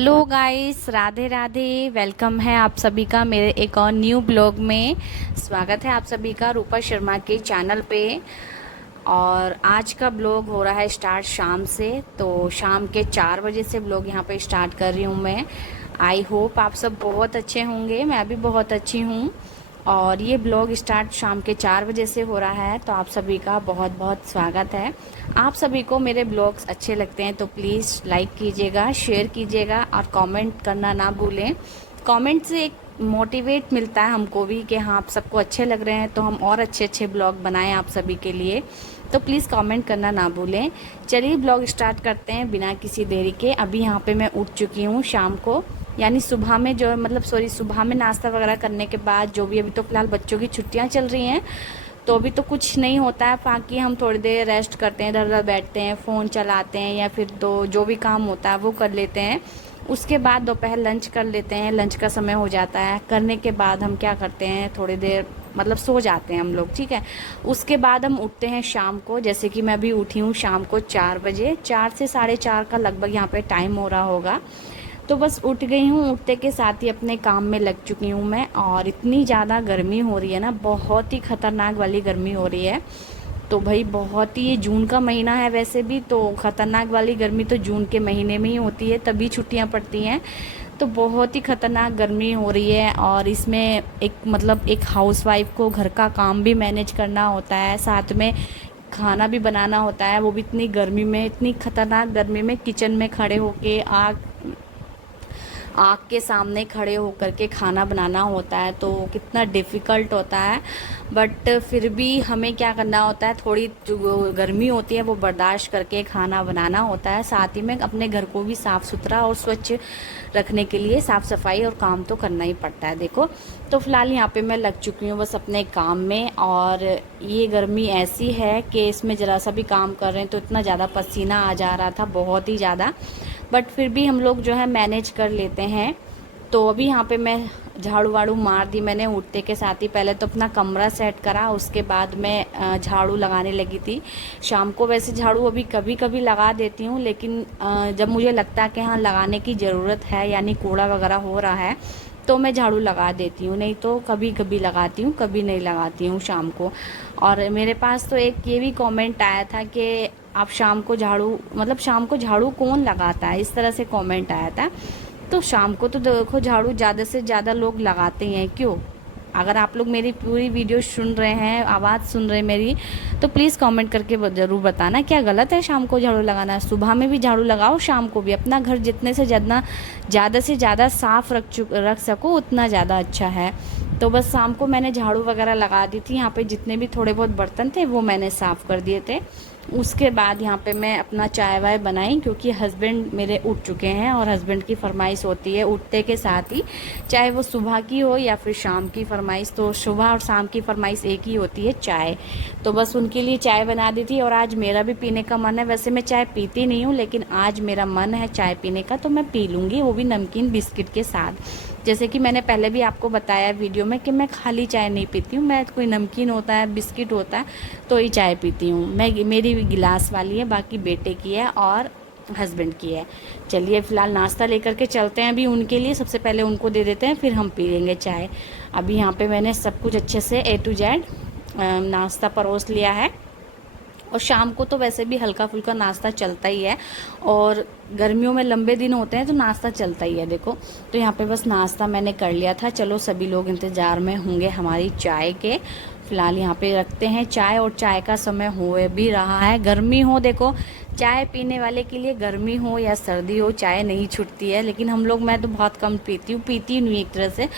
Hello guys, Radhe Radhe. Welcome है आप सभी का मेरे एक और न्यू ब्लॉग में। स्वागत है आप सभी का रूपा शर्मा के चैनल पे। और आज का ब्लॉग हो रहा है स्टार्ट शाम से। तो शाम के 4 बजे से ब्लॉग यहाँ पे स्टार्ट कर रही हूँ मैं। आई होप आप सब बहुत अच्छे होंगे, मैं भी बहुत अच्छी हूँ। और ये ब्लॉग स्टार्ट शाम के 4 बजे से हो रहा है, तो आप सभी का बहुत बहुत स्वागत है। आप सभी को मेरे ब्लॉग्स अच्छे लगते हैं तो प्लीज़ लाइक कीजिएगा, शेयर कीजिएगा और कमेंट करना ना भूलें। कमेंट से एक मोटिवेट मिलता है हमको भी कि हाँ आप सबको अच्छे लग रहे हैं, तो हम और अच्छे अच्छे ब्लॉग बनाएं आप सभी के लिए। तो प्लीज़ कमेंट करना ना भूलें। चलिए ब्लॉग स्टार्ट करते हैं बिना किसी देरी के। अभी यहाँ पे मैं उठ चुकी हूँ शाम को, यानी सुबह में जो सुबह में नाश्ता वगैरह करने के बाद जो भी, अभी तो फिलहाल बच्चों की छुट्टियां चल रही हैं तो अभी तो कुछ नहीं होता है। बाकी हम थोड़ी देर रेस्ट करते हैं, इधर उधर बैठते हैं, फ़ोन चलाते हैं या फिर तो जो भी काम होता है वो कर लेते हैं। उसके बाद दोपहर लंच कर लेते हैं, लंच का समय हो जाता है। करने के बाद हम क्या करते हैं, थोड़ी देर सो जाते हैं हम लोग, ठीक है। उसके बाद हम उठते हैं शाम को, जैसे कि मैं अभी उठी हूँ शाम को 4 बजे, 4 से 4:30 का लगभग यहाँ पे टाइम हो रहा होगा। तो बस उठ गई हूँ, उठते के साथ ही अपने काम में लग चुकी हूँ मैं। और इतनी ज़्यादा गर्मी हो रही है ना, बहुत ही खतरनाक वाली गर्मी हो रही है। तो भाई बहुत ही, ये जून का महीना है वैसे भी, तो खतरनाक वाली गर्मी तो जून के महीने में ही होती है, तभी छुट्टियाँ पड़ती हैं। तो बहुत ही खतरनाक गर्मी हो रही है। और इसमें एक हाउसवाइफ को घर का काम भी मैनेज करना होता है, साथ में खाना भी बनाना होता है, वो भी इतनी गर्मी में, इतनी खतरनाक गर्मी में किचन में खड़े होके आग आग के सामने खड़े होकर के खाना बनाना होता है, तो कितना डिफ़िकल्ट होता है। बट फिर भी हमें क्या करना होता है, थोड़ी जो गर्मी होती है वो बर्दाश्त करके खाना बनाना होता है। साथ ही में अपने घर को भी साफ़ सुथरा और स्वच्छ रखने के लिए साफ़ सफाई और काम तो करना ही पड़ता है। देखो, तो फिलहाल यहाँ पे मैं लग चुकी हूँ बस अपने काम में। और ये गर्मी ऐसी है कि इसमें ज़रा सा भी काम कर रहे हैं तो इतना ज़्यादा पसीना आ जा रहा था, बहुत ही ज़्यादा। बट फिर भी हम लोग जो है मैनेज कर लेते हैं। तो अभी यहाँ पे मैं झाड़ू वाड़ू मार दी मैंने उठते के साथ ही। पहले तो अपना कमरा सेट करा, उसके बाद मैं झाड़ू लगाने लगी थी। शाम को वैसे झाड़ू अभी कभी कभी लगा देती हूँ, लेकिन जब मुझे लगता है कि हाँ लगाने की ज़रूरत है, यानी कूड़ा वगैरह हो रहा है, तो मैं झाड़ू लगा देती हूँ। नहीं तो कभी कभी लगाती हूँ, कभी नहीं लगाती हूँ शाम को। और मेरे पास तो एक ये भी कमेंट आया था कि आप शाम को झाड़ू, शाम को झाड़ू कौन लगाता है, इस तरह से कमेंट आया था। तो शाम को तो देखो झाड़ू ज़्यादा से ज़्यादा लोग लगाते हैं, क्यों? अगर आप लोग मेरी पूरी वीडियो सुन रहे हैं, आवाज़ सुन रहे हैं मेरी, तो प्लीज़ कमेंट करके ज़रूर बताना क्या गलत है शाम को झाड़ू लगाना। सुबह में भी झाड़ू लगाओ, शाम को भी। अपना घर जितने से ज़्यादा साफ़ रख सको उतना ज़्यादा अच्छा है। तो बस शाम को मैंने झाड़ू वगैरह लगा दी थी। यहाँ पे जितने भी थोड़े बहुत बर्तन थे वो मैंने साफ़ कर दिए थे। उसके बाद यहाँ पे मैं अपना चाय वाय बनाई, क्योंकि हस्बैंड मेरे उठ चुके हैं और हस्बैंड की फरमाइश होती है उठते के साथ ही, चाहे वो सुबह की हो या फिर शाम की फरमाइश। तो सुबह और शाम की फरमाइश एक ही होती है, चाय। तो बस उनके लिए चाय बना दी थी। और आज मेरा भी पीने का मन है, वैसे मैं चाय पीती नहीं हूँ, लेकिन आज मेरा मन है चाय पीने का, तो मैं पी लूँगी, वो भी नमकीन बिस्किट के साथ। जैसे कि मैंने पहले भी आपको बताया वीडियो में कि मैं खाली चाय नहीं पीती हूँ, मैं कोई नमकीन होता है, बिस्किट होता है, तो ही चाय पीती हूँ मैं। मेरी गिलास वाली है, बाकी बेटे की है और हस्बैंड की है। चलिए फ़िलहाल नाश्ता लेकर के चलते हैं अभी उनके लिए। सबसे पहले उनको दे देते हैं, फिर हम पी लेंगे चाय। अभी यहाँ पे मैंने सब कुछ अच्छे से A to Z नाश्ता परोस लिया है। और शाम को तो वैसे भी हल्का फुल्का नाश्ता चलता ही है, और गर्मियों में लंबे दिन होते हैं तो नाश्ता चलता ही है। देखो, तो यहाँ पे बस नाश्ता मैंने कर लिया था। चलो, सभी लोग इंतज़ार में होंगे हमारी चाय के। फ़िलहाल यहाँ पे रखते हैं चाय, और चाय का समय हो भी रहा है। गर्मी हो, देखो, चाय पीने वाले के लिए गर्मी हो या सर्दी हो, चाय नहीं छूटती है। लेकिन हम लोग, मैं तो बहुत कम पीती नहीं एक तरह से,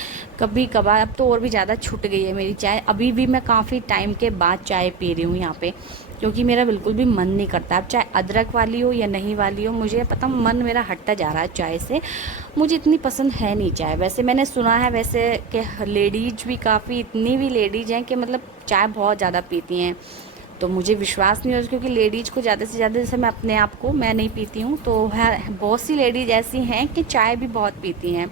कभी कभार। अब तो और भी ज़्यादा छूट गई है मेरी चाय। अभी भी मैं काफ़ी टाइम के बाद चाय पी रही हूँ यहाँ पे, क्योंकि मेरा बिल्कुल भी मन नहीं करता। अब चाहे अदरक वाली हो या नहीं वाली हो, मुझे पता, मन मेरा हटता जा रहा है चाय से। मुझे इतनी पसंद है नहीं चाय। वैसे मैंने सुना है वैसे कि लेडीज भी काफ़ी, इतनी भी लेडीज हैं कि चाय बहुत ज़्यादा पीती हैं। तो मुझे विश्वास नहीं हो रहा, क्योंकि लेडीज को ज़्यादा से ज़्यादा, जैसे मैं अपने आप को, मैं नहीं पीती हूँ, तो है बहुत सी लेडीज ऐसी हैं कि चाय भी बहुत पीती हैं।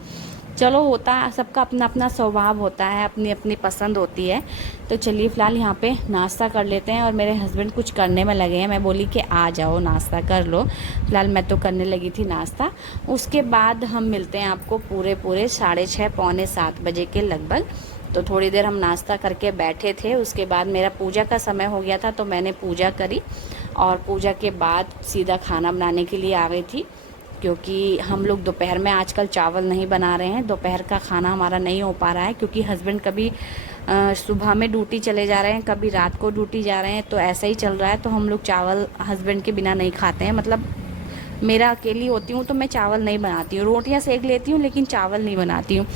चलो होता है, सबका अपना अपना स्वभाव होता है, अपनी अपनी पसंद होती है। तो चलिए फ़िलहाल यहाँ पे नाश्ता कर लेते हैं। और मेरे हस्बैंड कुछ करने में लगे हैं, मैं बोली कि आ जाओ नाश्ता कर लो। फ़िलहाल मैं तो करने लगी थी नाश्ता। उसके बाद हम मिलते हैं आपको पूरे 6:30 पौने 7 बजे के लगभग। तो थोड़ी देर हम नाश्ता करके बैठे थे, उसके बाद मेरा पूजा का समय हो गया था तो मैंने पूजा करी। और पूजा के बाद सीधा खाना बनाने के लिए आ गई थी, क्योंकि हम लोग दोपहर में आजकल चावल नहीं बना रहे हैं। दोपहर का खाना हमारा नहीं हो पा रहा है, क्योंकि हस्बैंड कभी सुबह में ड्यूटी चले जा रहे हैं, कभी रात को ड्यूटी जा रहे हैं, तो ऐसा ही चल रहा है। तो हम लोग चावल हस्बैंड के बिना नहीं खाते हैं। मतलब मेरा अकेली होती हूँ तो मैं चावल नहीं बनाती हूँ, रोटियाँ सेक लेती हूँ लेकिन चावल नहीं बनाती हूँ।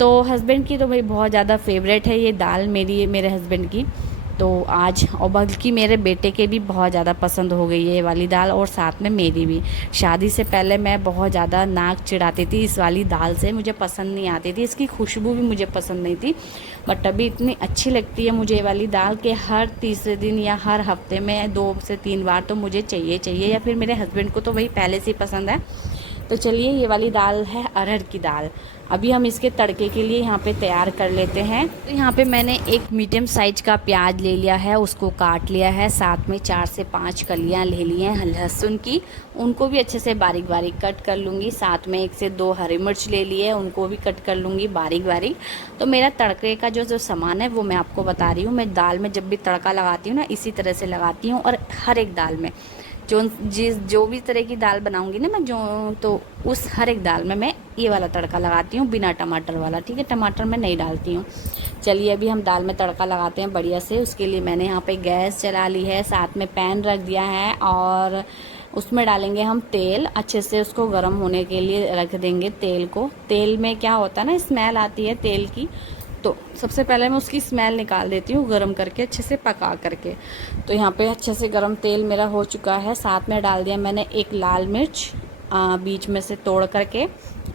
तो हस्बैंड की तो भाई बहुत ज़्यादा फेवरेट है ये दाल, मेरे हस्बैंड की। तो आज, और बल्कि मेरे बेटे के भी बहुत ज़्यादा पसंद हो गई है ये वाली दाल, और साथ में मेरी भी। शादी से पहले मैं बहुत ज़्यादा नाक चिढ़ाती थी इस वाली दाल से, मुझे पसंद नहीं आती थी, इसकी खुशबू भी मुझे पसंद नहीं थी। बट अभी इतनी अच्छी लगती है मुझे ये वाली दाल कि हर तीसरे दिन या हर हफ्ते में 2 से 3 बार तो मुझे चाहिए, या फिर मेरे हस्बैंड को तो वही पहले से ही पसंद है। तो चलिए, ये वाली दाल है अरहर की दाल। अभी हम इसके तड़के के लिए यहाँ पे तैयार कर लेते हैं। तो यहाँ पे मैंने एक मीडियम साइज का प्याज ले लिया है, उसको काट लिया है। साथ में 4 से 5 कलियाँ ले ली हैं लहसुन की, उनको भी अच्छे से बारीक बारीक कट कर लूँगी। साथ में 1 से 2 हरी मिर्च ले लिए, उनको भी कट कर लूँगी बारीक बारीक। तो मेरा तड़के का जो सामान है वो मैं आपको बता रही हूँ। मैं दाल में जब भी तड़का लगाती हूँ ना, इसी तरह से लगाती हूँ। और हर एक दाल में जो भी तरह की दाल बनाऊंगी ना मैं, तो उस हर एक दाल में मैं ये वाला तड़का लगाती हूँ, बिना टमाटर वाला। ठीक है, टमाटर मैं नहीं डालती हूँ। चलिए अभी हम दाल में तड़का लगाते हैं बढ़िया से। उसके लिए मैंने यहाँ पे गैस चला ली है, साथ में पैन रख दिया है, और उसमें डालेंगे हम तेल। अच्छे से उसको गर्म होने के लिए रख देंगे तेल को। तेल में क्या होता है ना, स्मेल आती है तेल की, तो सबसे पहले मैं उसकी स्मेल निकाल देती हूँ गरम करके, अच्छे से पका करके। तो यहाँ पे अच्छे से गरम तेल मेरा हो चुका है। साथ में डाल दिया मैंने 1 लाल मिर्च, बीच में से तोड़ करके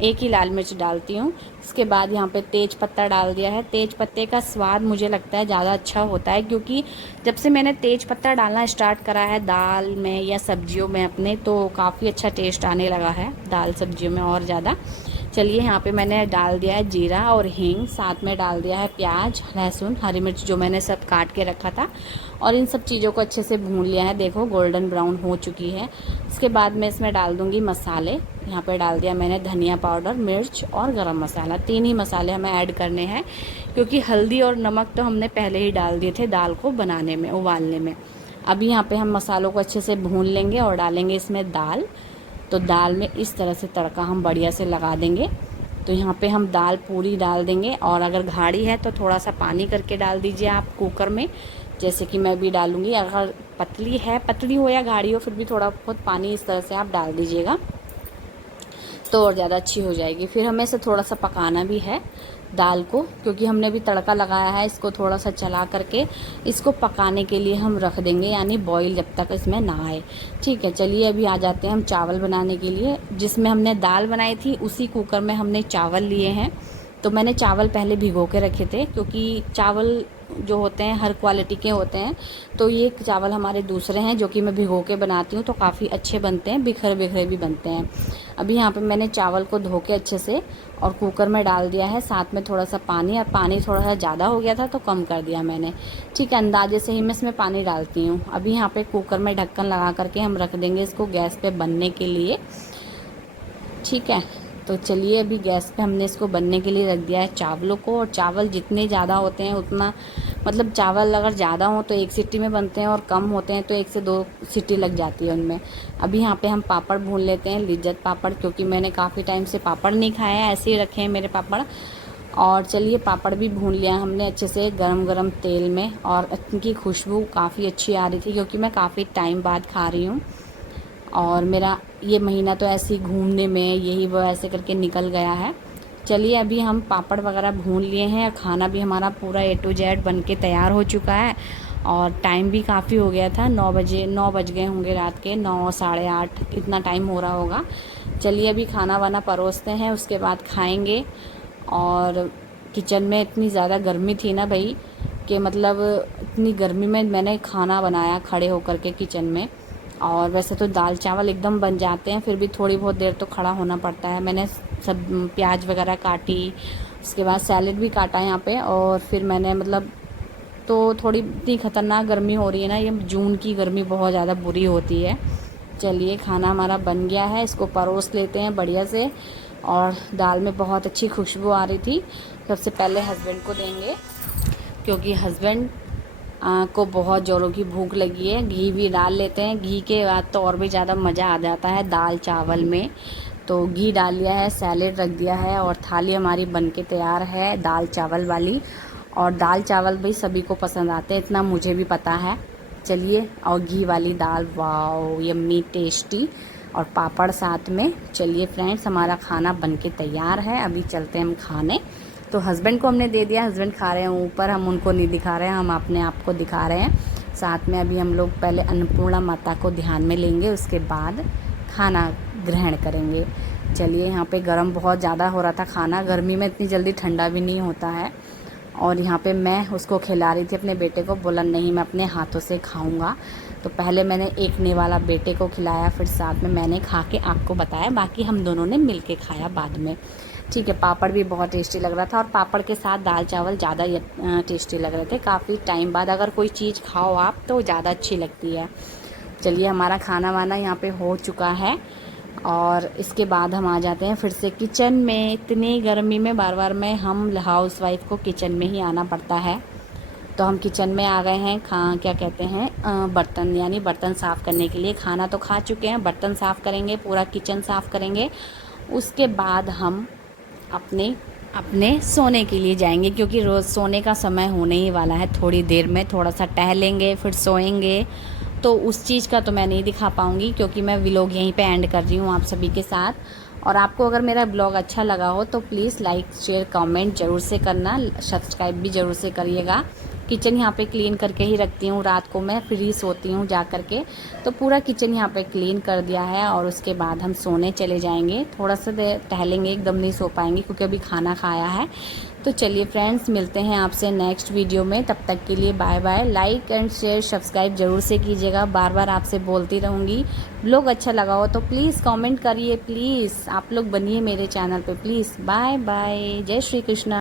1 ही लाल मिर्च डालती हूँ। इसके बाद यहाँ पे तेज पत्ता डाल दिया है। तेज पत्ते का स्वाद मुझे लगता है ज़्यादा अच्छा होता है, क्योंकि जब से मैंने तेज पत्ता डालना स्टार्ट करा है दाल में या सब्जियों में अपने, तो काफ़ी अच्छा टेस्ट आने लगा है दाल सब्जियों में और ज़्यादा। चलिए यहाँ पे मैंने डाल दिया है जीरा और हींग, साथ में डाल दिया है प्याज, लहसुन, हरी मिर्च जो मैंने सब काट के रखा था, और इन सब चीज़ों को अच्छे से भून लिया है। देखो गोल्डन ब्राउन हो चुकी है। इसके बाद मैं इसमें डाल दूँगी मसाले। यहाँ पे डाल दिया मैंने धनिया पाउडर, मिर्च और गरम मसाला। 3 ही मसाले हमें ऐड करने हैं, क्योंकि हल्दी और नमक तो हमने पहले ही डाल दिए थे दाल को बनाने में, उबालने में। अभी यहाँ पे हम मसालों को अच्छे से भून लेंगे और डालेंगे इसमें दाल। तो दाल में इस तरह से तड़का हम बढ़िया से लगा देंगे। तो यहाँ पे हम दाल पूरी डाल देंगे, और अगर गाढ़ी है तो थोड़ा सा पानी करके डाल दीजिए आप कुकर में, जैसे कि मैं भी डालूँगी। अगर पतली है, पतली हो या गाढ़ी हो, फिर भी थोड़ा बहुत पानी इस तरह से आप डाल दीजिएगा तो और ज़्यादा अच्छी हो जाएगी। फिर हमें इसे थोड़ा सा पकाना भी है दाल को, क्योंकि हमने भी तड़का लगाया है। इसको थोड़ा सा चला करके इसको पकाने के लिए हम रख देंगे, यानी बॉईल जब तक इसमें ना आए। ठीक है, चलिए अभी आ जाते हैं हम चावल बनाने के लिए। जिसमें हमने दाल बनाई थी उसी कुकर में हमने चावल लिए हैं। तो मैंने चावल पहले भिगो के रखे थे, क्योंकि चावल जो होते हैं हर क्वालिटी के होते हैं। तो ये चावल हमारे दूसरे हैं जो कि मैं भिगो के बनाती हूँ, तो काफ़ी अच्छे बनते हैं, बिखरे बिखरे भी बनते हैं। अभी यहाँ पे मैंने चावल को धो के अच्छे से और कुकर में डाल दिया है, साथ में थोड़ा सा पानी, और पानी थोड़ा सा ज़्यादा हो गया था तो कम कर दिया मैंने। ठीक है, अंदाजे से ही मैं इसमें पानी डालती हूँ। अभी यहाँ पे कुकर में ढक्कन लगा करके हम रख देंगे इसको गैस पे बनने के लिए। ठीक है, तो चलिए अभी गैस पे हमने इसको बनने के लिए रख दिया है चावलों को। और चावल जितने ज़्यादा होते हैं उतना, मतलब चावल अगर ज़्यादा हो तो 1 सीटी में बनते हैं, और कम होते हैं तो 1 से 2 सीटी लग जाती है उनमें। अभी यहाँ पे हम पापड़ भून लेते हैं, लिज्जत पापड़, क्योंकि मैंने काफ़ी टाइम से पापड़ नहीं खाए हैं, ऐसे ही रखे हैं मेरे पापड़। और चलिए पापड़ भी भून लिया हमने अच्छे से गरम गरम तेल में, और इनकी खुशबू काफ़ी अच्छी आ रही थी, क्योंकि मैं काफ़ी टाइम बाद खा रही हूँ। और मेरा ये महीना तो ऐसे ही घूमने में यही वो ऐसे करके निकल गया है। चलिए अभी हम पापड़ वगैरह भून लिए हैं, खाना भी हमारा पूरा A to Z बन के तैयार हो चुका है। और टाइम भी काफ़ी हो गया था, 9 बज गए होंगे रात के, 9 साढ़े 8 इतना टाइम हो रहा होगा। चलिए अभी खाना वाना परोसते हैं, उसके बाद खाएंगे। और किचन में इतनी ज़्यादा गर्मी थी ना भाई, कि मतलब इतनी गर्मी में मैंने खाना बनाया खड़े होकर के किचन में। और वैसे तो दाल चावल एकदम बन जाते हैं, फिर भी थोड़ी बहुत देर तो खड़ा होना पड़ता है। मैंने सब प्याज वगैरह काटी, उसके बाद सैलेड भी काटा यहाँ पे। और फिर मैंने मतलब तो थोड़ी इतनी ख़तरनाक गर्मी हो रही है ना, ये जून की गर्मी बहुत ज़्यादा बुरी होती है। चलिए खाना हमारा बन गया है, इसको परोस लेते हैं बढ़िया से। और दाल में बहुत अच्छी खुशबू आ रही थी। सबसे पहले हस्बैंड को देंगे क्योंकि हस्बैंड को बहुत ज़ोरों की भूख लगी है। घी भी डाल लेते हैं, घी के बाद तो और भी ज़्यादा मज़ा आ जाता है दाल चावल में। तो घी डाल लिया है, सैलेड रख दिया है और थाली हमारी बनके तैयार है दाल चावल वाली। और दाल चावल भी सभी को पसंद आते हैं, इतना मुझे भी पता है। चलिए, और घी वाली दाल, वाओ यम्मी टेस्टी, और पापड़ साथ में। चलिए फ्रेंड्स, हमारा खाना बनके तैयार है, अभी चलते हैं हम खाने। तो हस्बैंड को हमने दे दिया, हस्बैंड खा रहे हैं ऊपर, हम उनको नहीं दिखा रहे हैं, हम अपने आप को दिखा रहे हैं। साथ में अभी हम लोग पहले अन्नपूर्णा माता को ध्यान में लेंगे, उसके बाद खाना ग्रहण करेंगे। चलिए, यहाँ पे गरम बहुत ज़्यादा हो रहा था खाना, गर्मी में इतनी जल्दी ठंडा भी नहीं होता है। और यहाँ पे मैं उसको खिला रही थी अपने बेटे को, बोला नहीं मैं अपने हाथों से खाऊंगा। तो पहले मैंने एक निवाला बेटे को खिलाया, फिर साथ में मैंने खा के आपको बताया, बाकी हम दोनों ने मिल के खाया बाद में। ठीक है, पापड़ भी बहुत टेस्टी लग रहा था, और पापड़ के साथ दाल चावल ज़्यादा टेस्टी लग रहे थे। काफ़ी टाइम बाद अगर कोई चीज़ खाओ आप तो ज़्यादा अच्छी लगती है। चलिए, हमारा खाना वाना यहाँ पे हो चुका है, और इसके बाद हम आ जाते हैं फिर से किचन में। इतनी गर्मी में बार बार में हम हाउस वाइफ को किचन में ही आना पड़ता है। तो हम किचन में आ गए हैं, क्या कहते हैं, बर्तन, यानी बर्तन साफ़ करने के लिए। खाना तो खा चुके हैं, बर्तन साफ़ करेंगे, पूरा किचन साफ़ करेंगे। उसके बाद हम अपने सोने के लिए जाएंगे, क्योंकि रोज़ सोने का समय होने ही वाला है। थोड़ी देर में थोड़ा सा टहलेंगे, फिर सोएंगे। तो उस चीज़ का तो मैं नहीं दिखा पाऊँगी, क्योंकि मैं व्लॉग यहीं पे एंड कर रही हूँ आप सभी के साथ। और आपको अगर मेरा ब्लॉग अच्छा लगा हो तो प्लीज़ लाइक शेयर कमेंट ज़रूर से करना, सब्सक्राइब भी ज़रूर से करिएगा। किचन यहाँ पे क्लीन करके ही रखती हूँ, रात को मैं फ्री सोती हूँ जा कर के। तो पूरा किचन यहाँ पे क्लीन कर दिया है, और उसके बाद हम सोने चले जाएंगे। थोड़ा सा देर टहलेंगे, एकदम नहीं सो पाएंगे क्योंकि अभी खाना खाया है। तो चलिए फ्रेंड्स, मिलते हैं आपसे नेक्स्ट वीडियो में, तब तक के लिए bye bye. Like and share subscribe ज़रूर से कीजिएगा, बार बार आपसे बोलती रहूँगी। ब्लॉग अच्छा लगा हो तो प्लीज़ कमेंट करिए, प्लीज़ आप लोग बनिए मेरे चैनल पे, प्लीज़। बाय बाय, जय श्री कृष्ण।